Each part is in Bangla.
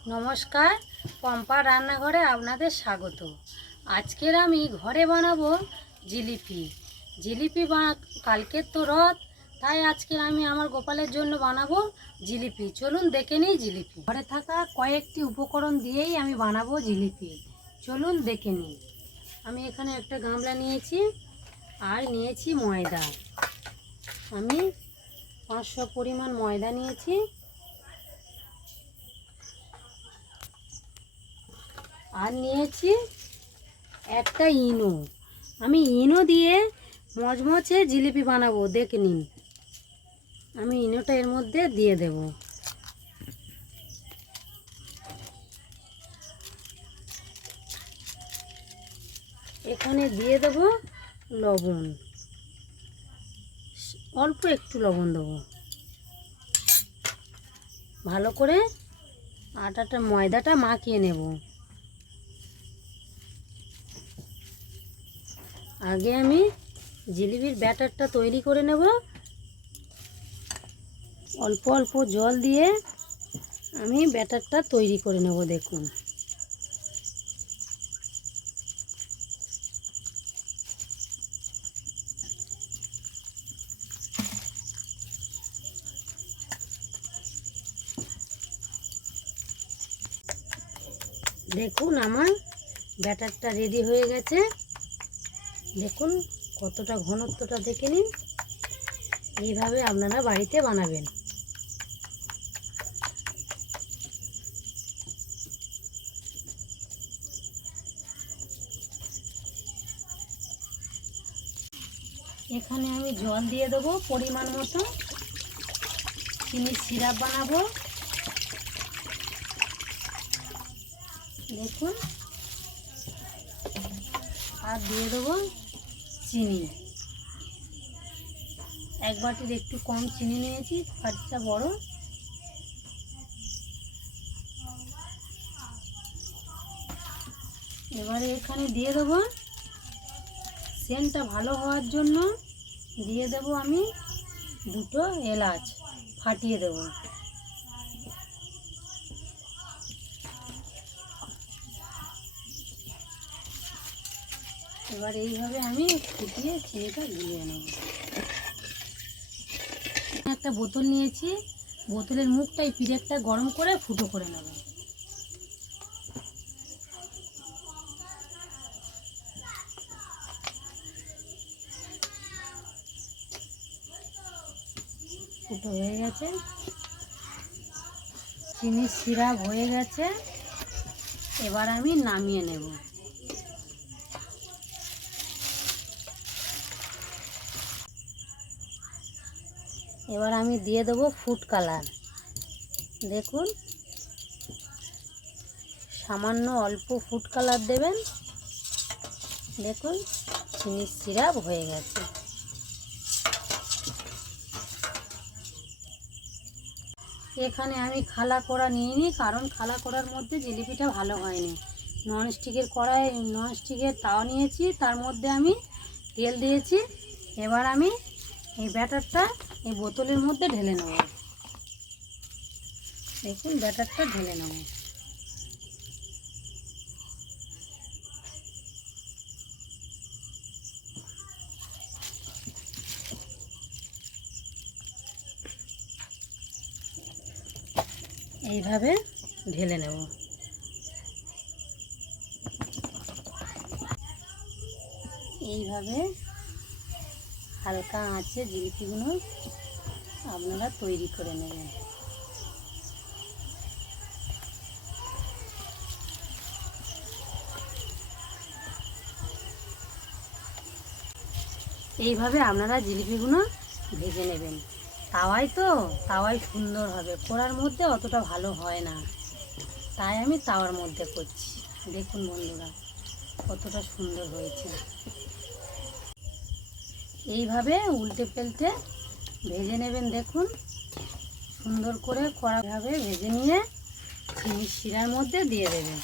নমস্কার, পম্পা রান্নাঘরে আপনাদের স্বাগত। আজকের আমি ঘরে বানাবো জিলিপি। কালকের তো রথ, তাই আজকে আমি আমার গোপালের জন্য বানাবো জিলিপি। চলুন দেখে নিই জিলিপি। ঘরে থাকা কয়েকটি উপকরণ দিয়েই আমি বানাবো জিলিপি। চলুন দেখে নিই। আমি এখানে একটা গামলা নিয়েছি আর নিয়েছি ময়দা। আমি 500 পরিমাণ ময়দা নিয়েছি। আর নিয়েছি একটা ইনো। আমি ইনো দিয়ে মচমচে জিলিপি বানাবো, দেখে নিন। আমি ইনোটা এর মধ্যে দিয়ে দেব। এখানে দিয়ে দেব লবণ, অল্প একটু লবণ দেবো। ভালো করে ময়দাটা মাখিয়ে নেব। আগে আমি জিলিপির ব্যাটারটা তৈরি করে নেব। অল্প অল্প জল দিয়ে আমি ব্যাটারটা তৈরি করে নেব। দেখুন, দেখুন আমার ব্যাটারটা রেডি হয়ে গেছে। দেখুন কতটা ঘনত্বটা দেখে নিন। এইভাবে আপনারা বাড়িতে বানাবেন। এখানে আমি জল দিয়ে দেবো পরিমাণ মতো। চিনির সিরাপ বানাবো। দেখুন, আর দিয়ে দেবো চিনি। এক বাটির একটু কম চিনি নিয়েছি, বাটিটা বড়। এবারে এখানে দিয়ে দেবো, সেন্টটা ভালো হওয়ার জন্য দিয়ে দেব আমি 2টো এলাচ ফাটিয়ে দেব। এবার এইভাবে আমি ফুটিয়ে চিনিটা গুলিয়ে নেব। একটা বোতল নিয়েছি, বোতলের মুখটা এই পিরেকটা গরম করে ফুটো করে নেব। ফুটো হয়ে গেছে, চিনির সিরাপ হয়ে গেছে। এবার আমি নামিয়ে নেব। এবার আমি দিয়ে দেবো ফুড কালার। দেখুন, সামান্য অল্প ফুড কালার দেবেন। দেখুন, চিনির সিরাপ হয়ে গেছে। এখানে আমি খালা কড়া নিয়ে নিই, কারণ খালা কড়ার মধ্যে জিলিপিটা ভালো হয়নি। ননস্টিকের তাওয়া নিয়েছি, তার মধ্যে আমি তেল দিয়েছি। এবার আমি এই ব্যাটারটা এই বোতলের মধ্যে ঢেলে নেব। দেখুন, ব্যাটারটা ঢেলে নেব। এইভাবে ঢেলে নেব। এইভাবে হালকা আঁচে জিলিপিগুলো আপনারা তৈরি করে নেবেন। এইভাবে আপনারা জিলিপিগুলো ভেজে নেবেন। তাওয়ায় সুন্দর হবে, কড়ার মধ্যে অতটা ভালো হয় না, তাই আমি তাওয়ার মধ্যে করছি। দেখুন বন্ধুরা, কতটা সুন্দর হয়েছে। এইভাবে উল্টে পাল্টে ভেজে নেবেন। দেখুন, সুন্দর করে কড়াভাবে ভেজে নিয়ে চিনির শিরার মধ্যে দিয়ে দেবেন।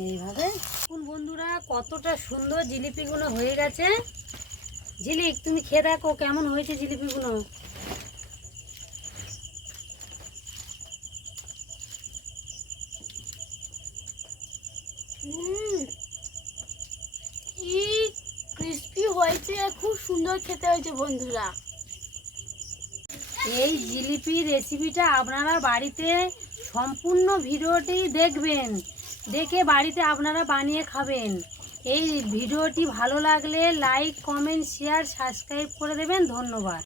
এইভাবে দেখুন বন্ধুরা, কতটা সুন্দর জিলিপিগুলো হয়ে গেছে। ঝিলিক, তুমি খেয়ে দেখো কেমন হয়েছে জিলিপিগুলো। কি ক্রিস্পি হয়েছে, খুব সুন্দর খেতে হয়েছে বন্ধুরা। এই জিলিপি রেসিপিটা আপনারা বাড়িতে সম্পূর্ণ ভিডিওটি দেখবেন, দেখে বাড়িতে আপনারা বানিয়ে খাবেন। এই ভিডিওটি ভালো লাগলে লাইক, কমেন্ট, শেয়ার, সাবস্ক্রাইব করে দেবেন। ধন্যবাদ।